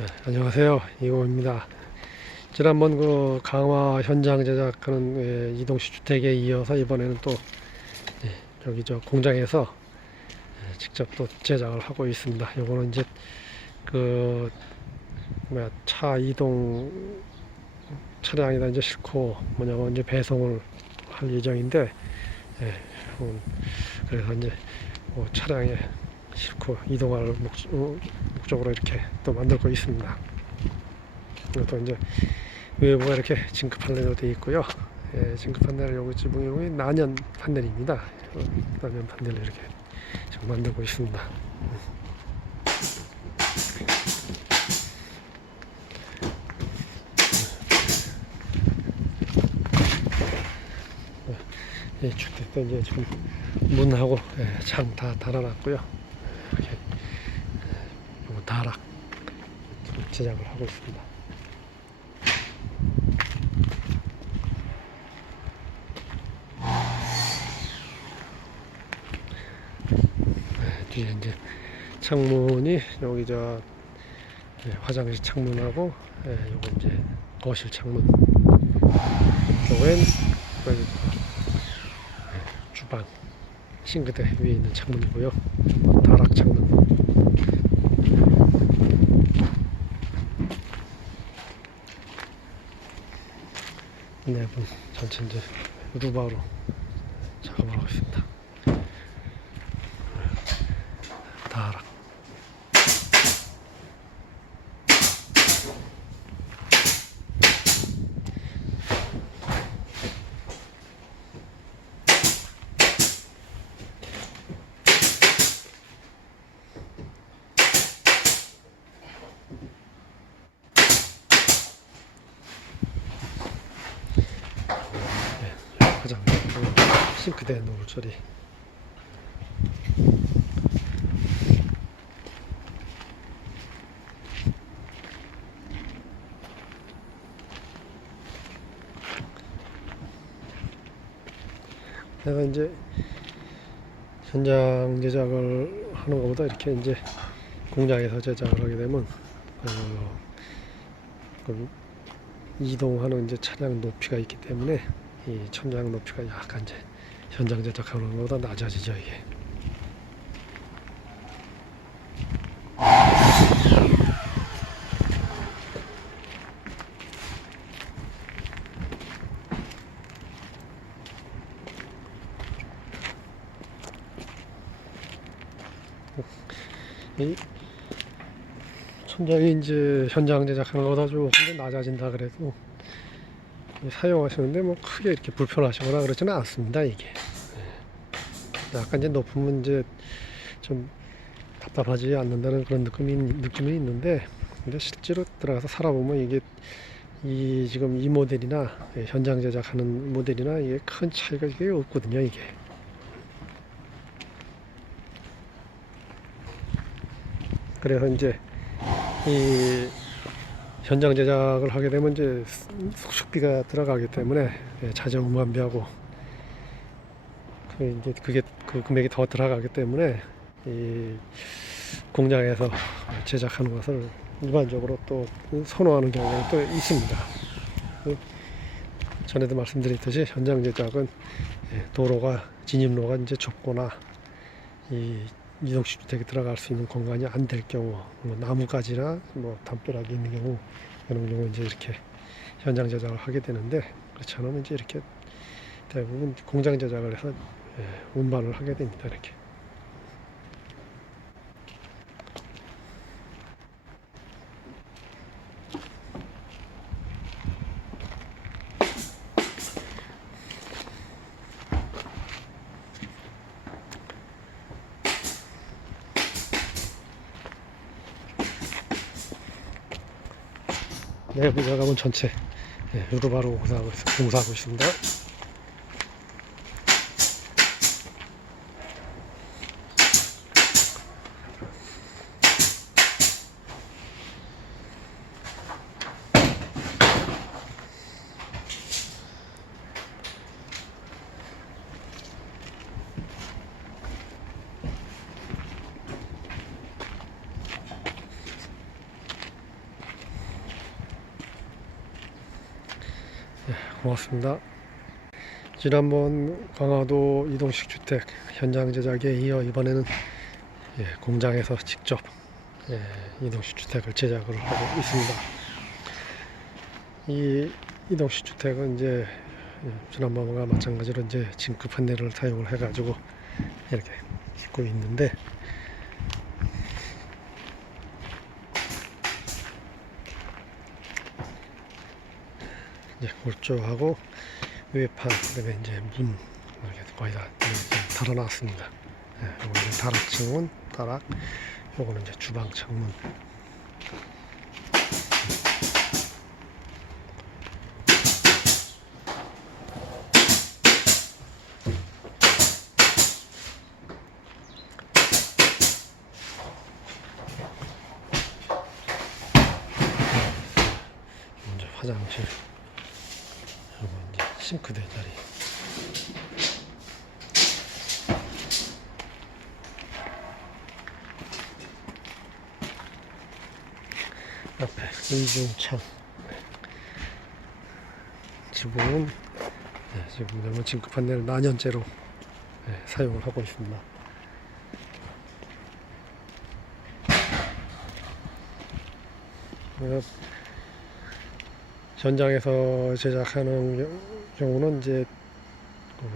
네, 안녕하세요 이호입니다. 지난번 그 강화 현장 제작하는 예, 이동식 주택에 이어서 이번에는 또 예, 여기 저 공장에서 예, 직접 또 제작을 하고 있습니다. 요거는 이제 그 뭐야 차 이동 차량에다 이제 싣고 뭐냐면 이제 배송을 할 예정인데 예, 음, 그래서 이제 뭐 차량에 싣고 이동할 목, 어, 목적으로 이렇게 또 만들고 있습니다. 또 이제 외부가 이렇게 징크 판넬로 되어 있고요. 예, 징크 판넬 요거 지붕이 요거 난연 판넬입니다. 어, 난연 판넬을 이렇게 지금 만들고 있습니다. 예, 주택도 이제 지금 문하고 예, 창다 달아놨고요. 다락 제작을 하고 있습니다. 네, 뒤에 이제 창문이 여기 저 예, 화장실 창문하고 예, 요거 이제 거실 창문. 예, 주방. 싱크대 위에 있는 창문이고요. 다락 창문 내부 전체 이제 루바로 작업을 하고 있습니다 다락 화장실 싱크대 노을 처리. 내가 이제 현장 제작을 하는 것보다 이렇게 이제 공장에서 제작을 하게 되면 어, 그 이동하는 이제 차량 높이가 있기 때문에 이 천장 높이가 약간 이제 현장 제작하는 것보다 낮아지죠 이게. 이 천장이 이제 현장 제작하는 것보다 더 낮아진다 그래도 사용하시는데 뭐 크게 이렇게 불편하시거나 그러지는 않습니다 이게 예. 약간 이제 높으면 이제 좀 답답하지 않는다는 그런 느낌이 느낌이 있는데 근데 실제로 들어가서 살아보면 이게 이 지금 이 모델이나 예, 현장 제작하는 모델이나 이게 큰 차이가 이게 없거든요 이게 그래서 이제 이 현장 제작을 하게 되면 이제 숙식비가 들어가기 때문에 예, 자재 운반비하고 그 이제 그게 그 금액이 더 들어가기 때문에 이 공장에서 제작하는 것을 일반적으로 또 선호하는 경우가 또 있습니다. 그 전에도 말씀드렸듯이 현장 제작은 예, 도로가 진입로가 이제 좁거나 이 이동식 주택에 들어갈 수 있는 공간이 안 될 경우, 뭐 나무가지나 뭐 담벼락이 있는 경우 이런 경우 이제 이렇게 현장 제작을 하게 되는데 그렇지 않으면 이제 이렇게 대부분 공장 제작을 해서 예, 운반을 하게 됩니다 이렇게. 내부 작업은 전체 예, 유로바로 공사하고, 있, 공사하고 있습니다. 고맙습니다. 지난번 강화도 이동식 주택 현장 제작에 이어 이번에는 예, 공장에서 직접 예, 이동식 주택을 제작을 하고 있습니다. 이 이동식 주택은 이제 예, 지난번과 마찬가지로 이제 진크 판넬을 사용을 해가지고 이렇게 짓고 있는데 이제 골조하고 외판 그다음에 이제 문 이렇게 거의 다 달아놨습니다. 예, 요거 이제 다락층은 다락, 요거는 이제 주방 창문. 먼저 화장실, 그리고 이제 싱크대 자리. 앞에 의중창. 지붕은 네, 지금 너무 진급 판넬을 난연째로 네, 사용을 하고 있습니다. 어, 현장에서 제작하는 겨- 경우는 이제 그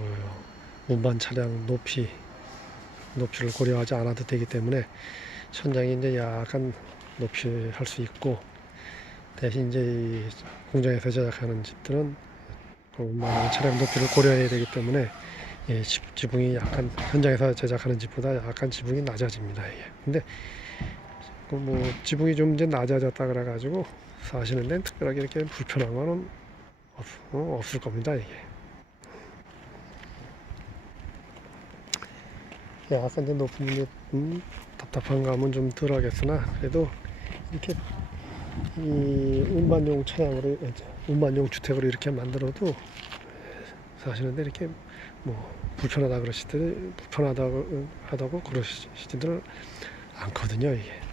운반 차량 높이 높이를 고려하지 않아도 되기 때문에 천장이 이제 약간 높이 할 수 있고 대신 이제 이 공장에서 제작하는 집들은 그 운반 차량 높이를 고려해야 되기 때문에 예, 지- 지붕이 약간 현장에서 제작하는 집보다 약간 지붕이 낮아집니다. 이게. 근데 그뭐 지붕이 좀 이제 낮아졌다 그래가지고 사시는 데는 특별하게 이렇게 불편한 거는 없, 어, 없을 겁니다. 이게. 약간 이제 높은 이제 음, 답답한 감은 좀 덜하겠으나 그래도 이렇게 이 운반용 차량으로 운반용 주택으로 이렇게 만들어도 사시는데 이렇게 뭐 불편하다 그러시더니 불편하다고 하다고 그러시지들 않거든요 이게.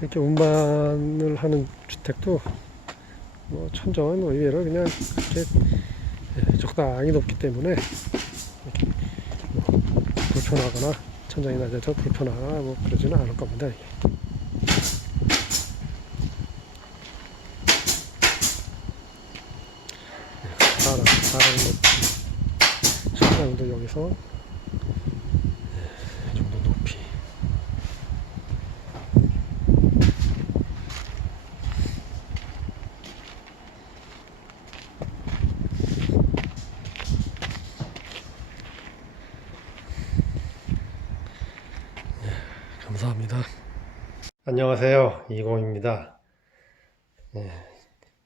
이렇게 운반을 하는 주택도 뭐 천정은 의외로 그냥 이렇게 예, 적당히 높기 때문에 이렇게 뭐 불편하거나 천장이 낮아서 불편하거나 뭐 그러지는 않을 겁니다. 이게. 예, 사람, 사람 높이 천장도 여기서 예, 이 정도 높이 감사합니다. 안녕하세요. 이공입니다. 예,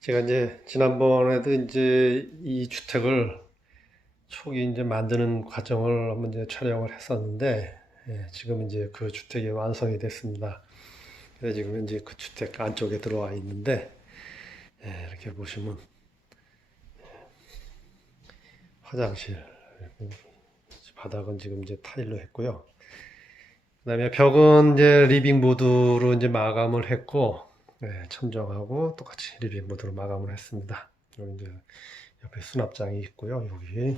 제가 이제 지난번에도 이제 이 주택을 초기 이제 만드는 과정을 한번 이제 촬영을 했었는데 예, 지금 이제 그 주택이 완성이 됐습니다. 그래서 지금 이제 그 주택 안쪽에 들어와 있는데 예, 이렇게 보시면 화장실 그리고 바닥은 지금 이제 타일로 했고요. 그다음에 벽은 이제 리빙 보드로 이제 마감을 했고 네, 천정하고 똑같이 리빙 보드로 마감을 했습니다. 여기 이제 옆에 수납장이 있고요. 여기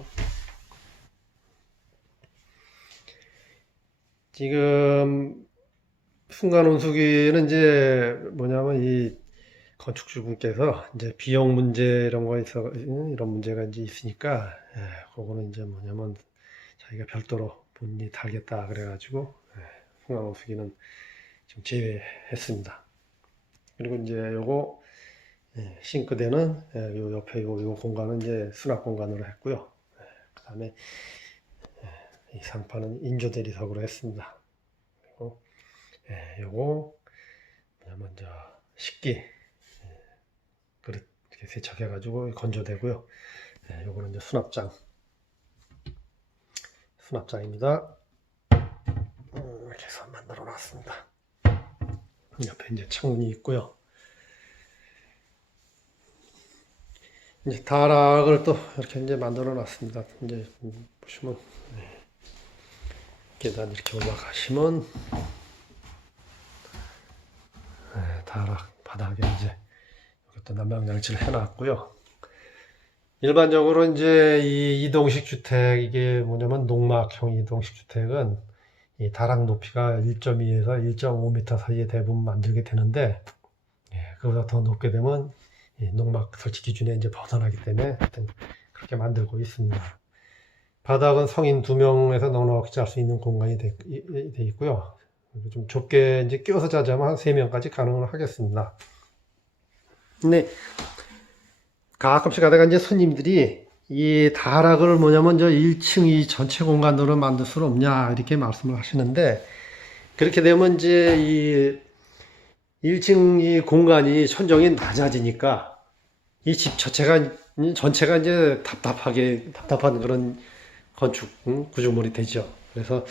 지금 순간 온수기는 이제 뭐냐면 이 건축주분께서 이제 비용 문제 이런 거 있어 이런 문제가 이제 있으니까 예, 그거는 이제 뭐냐면 자기가 별도로 본인이 달겠다 그래가지고 예, 풍화호수기는 지금 제외했습니다. 그리고 이제 요거 예, 싱크대는 예, 요 옆에 요, 요 공간은 이제 수납 공간으로 했고요. 그 다음에 이 상판은 인조 대리석으로 했습니다. 그리고 예, 요거 뭐냐면 저 식기 예, 그릇 이렇게 세척해 가지고 건조되고요. 예, 요거는 이제 수납장 수납장입니다. 음, 이렇게 해서 만들어 놨습니다. 옆에 이제 창문이 있고요. 이제 다락을 또 이렇게 이제 만들어 놨습니다. 이제 음, 보시면 네. 계단 이렇게 올라가시면 네, 다락 바닥에 이제 이것도 난방장치를 해놨고요. 일반적으로 이제 이 이동식 주택 이게 뭐냐면 농막형 이동식 주택은 이 다락 높이가 1.2에서 1.5m 사이에 대부분 만들게 되는데 예, 그보다 더 높게 되면 이 농막 설치 기준에 이제 벗어나기 때문에 그렇게 만들고 있습니다. 바닥은 성인 두 명에서 넉넉히 잘 수 있는 공간이 돼 있고요. 좀 좁게 이제 끼워서 자자면 한 세 명까지 가능을 하겠습니다. 근데 가끔씩 가다가 이제 손님들이 이 다락을 뭐냐면 저 1층 이 전체 공간으로 만들 수는 없냐 이렇게 말씀을 하시는데 그렇게 되면 이제 이 1층 이 공간이 천정이 낮아지니까 이 집 자체가 이 전체가 이제 답답하게 답답한 그런 건축 음, 구조물이 되죠. 그래서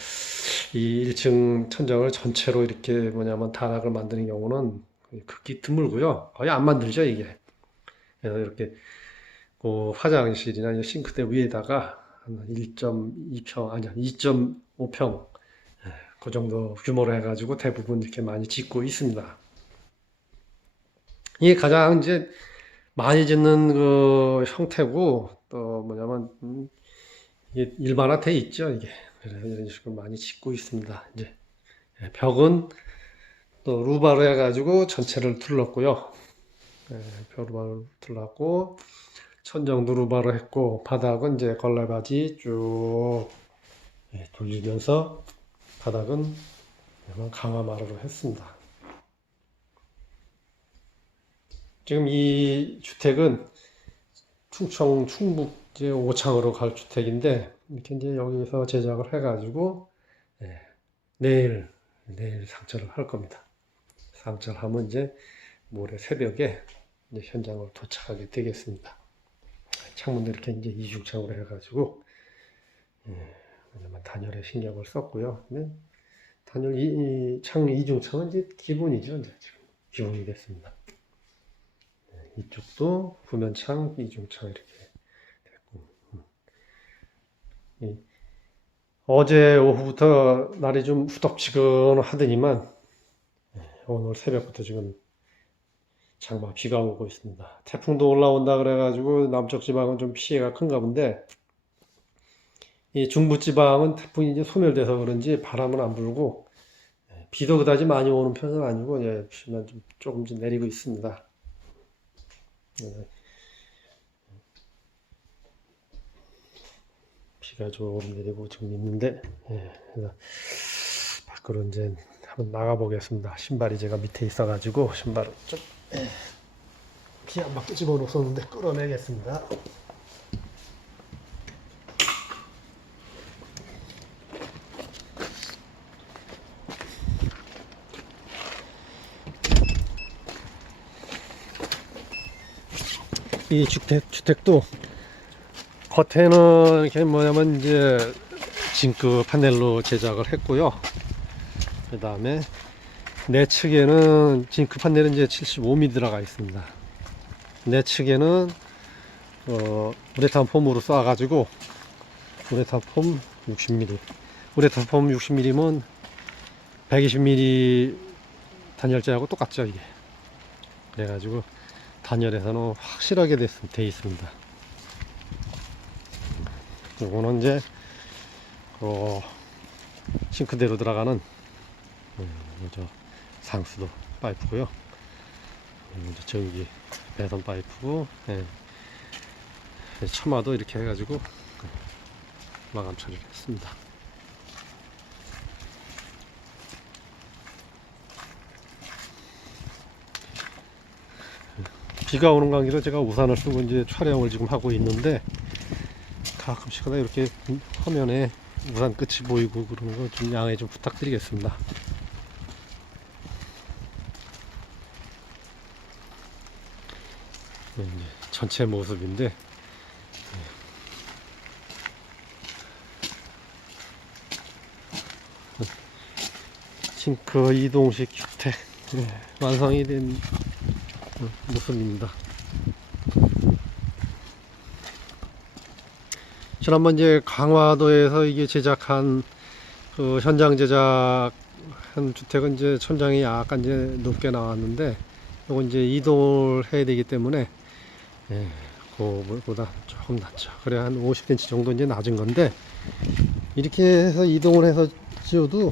이 1층 천정을 전체로 이렇게 뭐냐면 다락을 만드는 경우는 극히 드물고요. 거의 안 만들죠, 이게. 그래서 이렇게 그 화장실이나 싱크대 위에다가 한 1.2평 아니야 2.5평 그 정도 규모로 해가지고 대부분 이렇게 많이 짓고 있습니다. 이게 가장 이제 많이 짓는 그 형태고 또 뭐냐면 음, 이게 일반화돼 있죠 이게 이런 식으로 많이 짓고 있습니다. 이제 예, 벽은 또 루바로 해가지고 전체를 둘렀고요. 예, 벽 루바로 둘렀고 천정도 루바로 했고 바닥은 이제 걸레바지 쭉 예, 돌리면서 바닥은 강화마루로 했습니다. 지금 이 주택은 충청 충북 이제 오창으로 갈 주택인데 이렇게 이제 여기서 제작을 해가지고 예, 내일 내일 상철을 할 겁니다. 상철하면 이제 모레 새벽에 이제 현장으로 도착하게 되겠습니다. 창문도 이렇게 이제 이중창으로 해가지고 예, 단열에 신경을 썼고요. 근데 단열 이, 이 창 이중창은 이제 기본이죠. 이제 지금 기본이 됐습니다. 예, 이쪽도 후면창 이중창 이렇게 됐고 음. 이, 어제 오후부터 날이 좀 후덥지근하더니만 예, 오늘 새벽부터 지금 장마 비가 오고 있습니다. 태풍도 올라온다 그래가지고 남쪽 지방은 좀 피해가 큰가 본데 이 중부 지방은 태풍이 이제 소멸돼서 그런지 바람은 안 불고 예, 비도 그다지 많이 오는 편은 아니고 예, 비만 좀 조금씩 내리고 있습니다. 예. 비가 좀 내리고 지금 있는데 예, 밖으로 이제 한번 나가 보겠습니다. 신발이 제가 밑에 있어가지고 신발을 좀 비안 맞고 집어넣었었는데 끌어내겠습니다. 이 주택 주택도 겉에는 이렇게 뭐냐면 이제 징크 파넬로 제작을 했고요. 그 다음에 내 측에는 징크 판넬은 이제 75mm 들어가 있습니다. 내 측에는 어, 우레탄 폼으로 쏴 가지고 우레탄 폼 60mm. 우레탄 폼 60mm면 120mm 단열재하고 똑같죠 이게. 그래가지고 단열에서는 확실하게 됐, 돼 있습니다. 요거는 이제 어, 싱크대로 들어가는 음, 저 상수도 파이프고요. 음, 이제 전기 배선 파이프고 예. 처마도 이렇게 해가지고 마감 처리를 했습니다. 비가 오는 관계로 제가 우산을 쓰고 이제 촬영을 지금 하고 있는데 가끔씩마다 이렇게 화면에 우산 끝이 보이고 그러는 거 좀 양해 좀 부탁드리겠습니다. 네, 이제 전체 모습인데 네. 싱크 이동식 주택 네, 완성이 된 어, 모습입니다. 지난번 이제 강화도에서 이게 제작한 그 현장 제작한 주택은 이제 천장이 약간 이제 높게 나왔는데 요거 이제 이동을 해야 되기 때문에 예, 그거보다 조금 낮죠. 그래 한 50cm 정도 이제 낮은 건데 이렇게 해서 이동을 해서 지어도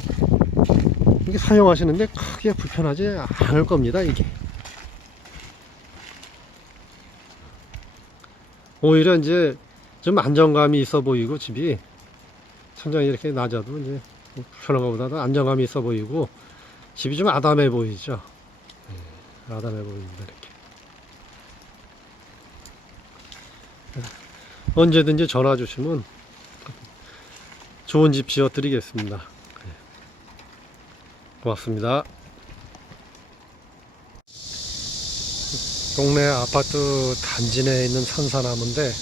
이게 사용하시는데 크게 불편하지 않을 겁니다. 이게 오히려 이제 좀 안정감이 있어 보이고 집이 천장이 이렇게 낮아도 이제 뭐 불편한 것보다도 안정감이 있어 보이고 집이 좀 아담해 보이죠. 예, 아담해 보입니다. 이렇게. 언제든지 전화 주시면 좋은 집 지어 드리겠습니다. 예. 고맙습니다. 동네 아파트 단지 내에 있는 산사나무인데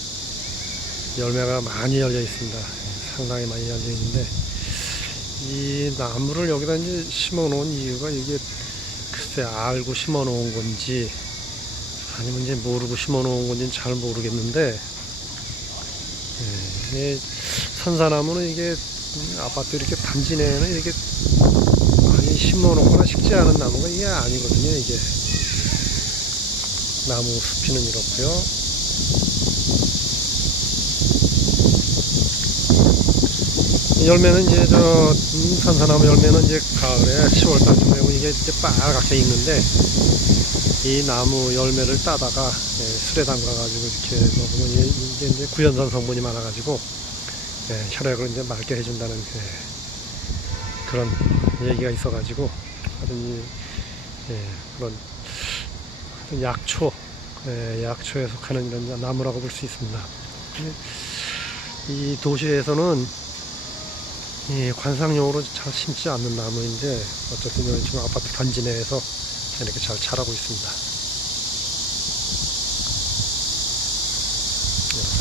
열매가 많이 열려 있습니다. 예, 상당히 많이 열려 있는데 이 나무를 여기다 이제 심어 놓은 이유가 이게 글쎄 알고 심어 놓은 건지 아니면 이제 모르고 심어 놓은 건지는 잘 모르겠는데 예, 이게 산사나무는 이게 음, 아파트 이렇게 단지 내에는 이렇게 많이 심어 놓거나 식지 않은 나무가 이게 아니거든요 이게. 나무 숲이는 이렇고요. 열매는 이제 저 음, 산사나무 열매는 이제 가을에 10월 달쯤 되면 이게 이제 빨갛게 익는데 이 나무 열매를 따다가 예, 술에 담가 가지고 이렇게 먹으면 이제 구연산 성분이 많아 가지고 예, 혈액을 이제 맑게 해준다는 예, 그런 얘기가 있어 가지고 하여튼 이, 예, 그런 하여튼 약초 예, 약초에 속하는 이런 나무라고 볼 수 있습니다. 이 도시에서는 이 관상용으로 잘 심지 않는 나무인데 어쨌든 지금 아파트 단지 내에서 이렇게 잘 자라고 있습니다.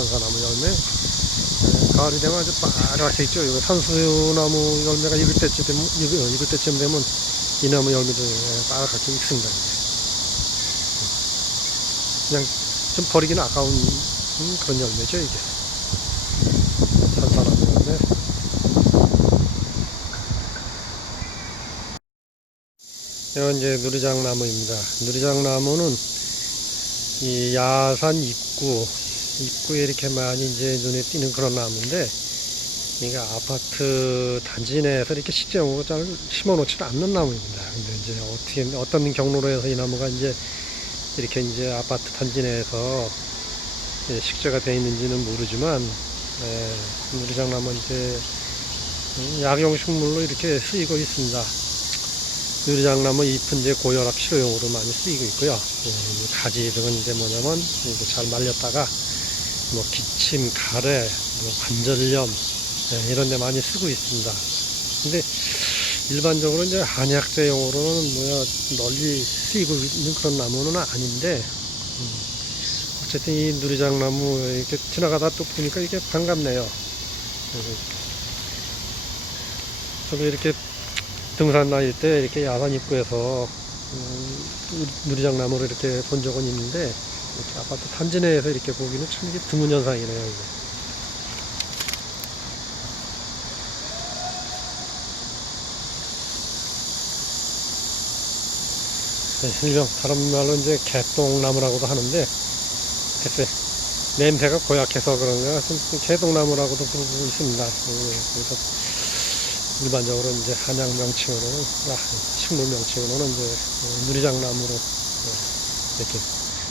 네, 산사나무 열매 네, 가을이 되면 아주 빨갛게 있죠. 이거 산수나무 열매가 익을 때쯤 되면 익을, 때쯤 되면 이 나무 열매도 예, 빨갛게 익습니다. 그냥 좀 버리기는 아까운 음, 그런 열매죠 이게. 산사나무 열매. 이건 이제 누리장 나무입니다. 누리장 나무는 이 야산 입구, 입구에 이렇게 많이 이제 눈에 띄는 그런 나무인데, 이게 아파트 단지 내에서 이렇게 식재용으로 잘 심어 놓지는 않는 나무입니다. 근데 이제 어떻게, 어떤 경로로 해서 이 나무가 이제 이렇게 이제 아파트 단지 내에서 식재가 되어 있는지는 모르지만, 예, 누리장 나무 이제 약용식물로 이렇게 쓰이고 있습니다. 유리장나무 잎은 이제 고혈압 치료용으로 많이 쓰이고 있고요. 예, 이 가지 등은 이제 뭐냐면 이제 잘 말렸다가 뭐 기침, 가래, 뭐 관절염 예, 이런 데 많이 쓰고 있습니다. 근데 일반적으로 이제 한약재용으로는 뭐야 널리 쓰이고 있는 그런 나무는 아닌데 음, 어쨌든 이 누리장 나무 이렇게 지나가다 또 보니까 이게 반갑네요. 저도 이렇게 등산 다닐 때 이렇게 야산 입구에서 음, 누리장 나무를 이렇게 본 적은 있는데 이렇게 아파트 단지 내에서 이렇게 보기는 참 이게 드문 현상이네요. 이게. 네, 일명 다른 말로 이제 개똥나무라고도 하는데 글쎄 냄새가 고약해서 그런가 좀 개똥나무라고도 부르고 있습니다. 예, 그래서 일반적으로 이제 한약 명칭으로는 아, 식물 명칭으로는 이제 어, 누리장나무로 어, 이렇게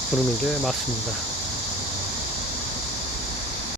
부르는 게 맞습니다.